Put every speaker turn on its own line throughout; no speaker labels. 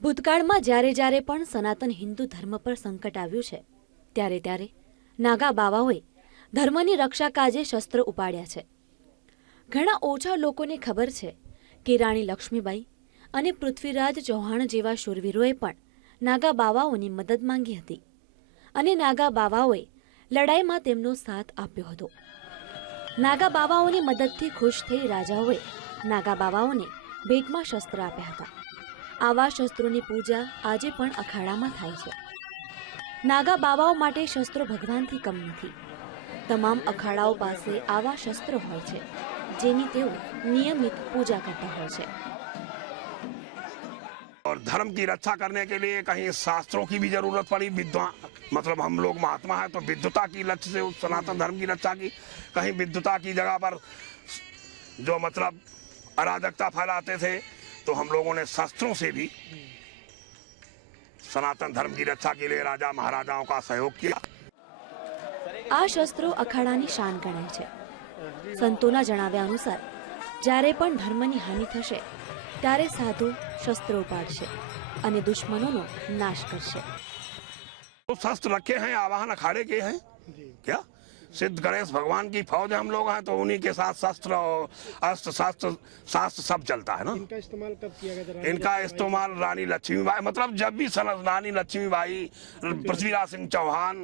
ભૂતકાળમાં જ્યારે જ્યારે પણ સનાતન હિન્દુ ધર્મ પર સંકટ આવ્યું છે, ત્યારે ત્યારે નાગા બાવાઓએ ધર્મની રક્ષા કાજે શસ્ત્ર ઉપાડ્યા છે. ઘણા ઓછા લોકોને ખબર છે કે રાણી લક્ષ્મીબાઈ અને પૃથ્વીરાજ ચૌહાણ જેવા શૂરવીરોએ પણ નાગા બાવાઓની મદદ માંગી હતી અને નાગા બાવાઓએ લડાઈમાં તેમનો સાથ આપ્યો હતો. નાગા બાવાઓની મદદથી ખુશ થઈ રાજાઓએ નાગા બાવાઓને ભેટમાં શસ્ત્ર આપ્યા હતા. આવા શસ્ત્રોની પૂજા આજે પણ અખાડામાં થાય છે નાગા બાવાઓ માટે શસ્ત્રો ભગવાનથી કમ નથી તમામ અખાડાઓ પાસે આવા શસ્ત્રો હોય છે જેની તેઓ નિયમિત પૂજા કરતા હોય છે
और धर्म की रक्षा करने के लिए कहीं शास्त्रों की भी जरूरत पड़ी विद्वान मतलब हम लोग महात्मा हैं तो विद्वता की लक्ष्य से उस सनातन धर्म की रक्षा की कहीं विद्वता की जगह पर जो मतलब अराजकता फैलाते थे तो हम लोगों ने शस्त्रों से भी सनातन धर्म की रक्षा के लिए राजा महाराजाओं का सहयोग किया
આ શસ્ત્રો અખાડાની શાન ગણાય છે સંતોના જણાવ્યા અનુસાર જ્યારે પણ ધર્મની હાનિ થશે ત્યારે સાધુ શસ્ત્રો ઉપાડશે અને દુશ્મનોનો નાશ કરશે
तो शस्त्र रखे हैं आवाहन अखाड़े के हैं क्या सिद्ध गणेश भगवान की फौज हम लोग हैं तो उन्हीं के साथ शस्त्र और अस्त्र शास्त्र शास्त्र सब चलता है ना
इनका इस्तेमाल कब किया गया था रानी
इनका
लक्ष्मीबाई?
इस्तेमाल रानी लक्ष्मीबाई मतलब जब भी सन रानी लक्ष्मीबाई पृथ्वीराज सिंह चौहान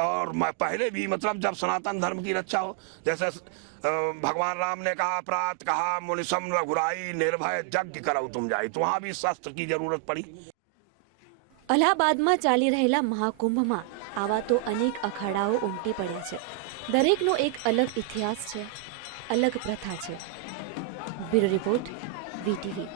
और मैं पहले भी मतलब जब सनातन धर्म की रक्षा हो जैसे अ, भगवान राम ने कहा प्रात कहा मुनिसम रघुराई निर्भय यज्ञ करो तुम जाई तो वहां भी शस्त्र की जरूरत पड़ी
અલ્હાબાદમાં ચાલી રહેલા મહાકુંભમાં આવા તો અનેક અખાડાઓ ઉમટી પડ્યા છે. દરેકનો એક અલગ ઇતિહાસ છે, અલગ પ્રથા છે. Bureau report VTV